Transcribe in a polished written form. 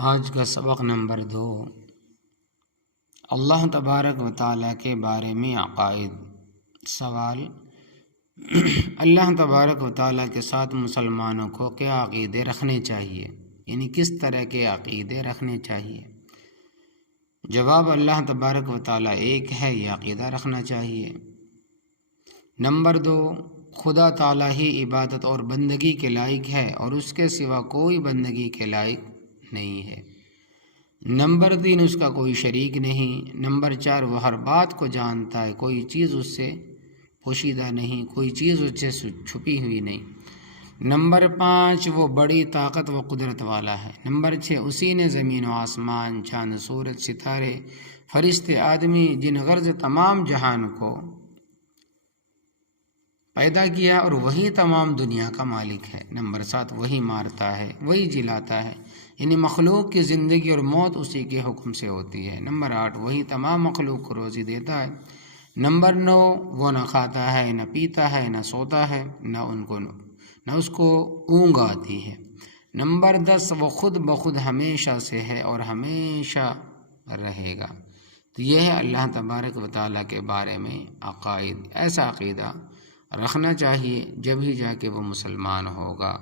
آج کا سبق نمبر 2، اللہ تبارک و تعالیٰ کے بارے میں عقائد۔ سوال: اللہ تبارک و تعالیٰ کے ساتھ مسلمانوں کو کیا عقیدے رکھنے چاہیے، یعنی کس طرح کے عقیدے رکھنے چاہیے؟ جواب: اللہ تبارک و تعالیٰ ایک ہے، یہ عقیدہ رکھنا چاہیے۔ نمبر 2، خدا تعالیٰ ہی عبادت اور بندگی کے لائق ہے اور اس کے سوا کوئی بندگی کے لائق نہیں ہے۔ نمبر 3، اس کا کوئی شریک نہیں۔ نمبر 4، وہ ہر بات کو جانتا ہے، کوئی چیز اس سے پوشیدہ نہیں، کوئی چیز اس سے چھپی ہوئی نہیں۔ نمبر 5، وہ بڑی طاقت و قدرت والا ہے۔ نمبر 6، اسی نے زمین و آسمان، چاند، سورج، ستارے، فرشتے، آدمی، جن غرض تمام جہان کو پیدا کیا اور وہی تمام دنیا کا مالک ہے۔ نمبر 7، وہی مارتا ہے، وہی جلاتا ہے، یعنی مخلوق کی زندگی اور موت اسی کے حکم سے ہوتی ہے۔ نمبر 8، وہی تمام مخلوق کو روزی دیتا ہے۔ نمبر 9، وہ نہ کھاتا ہے، نہ پیتا ہے، نہ سوتا ہے، نہ اس کو اونگ آتی ہے۔ نمبر 10، وہ خود بخود ہمیشہ سے ہے اور ہمیشہ رہے گا۔ تو یہ ہے اللہ تبارک و تعالیٰ کے بارے میں عقائد۔ ایسا عقیدہ رکھنا چاہیے جب ہی جا کے وہ مسلمان ہوگا۔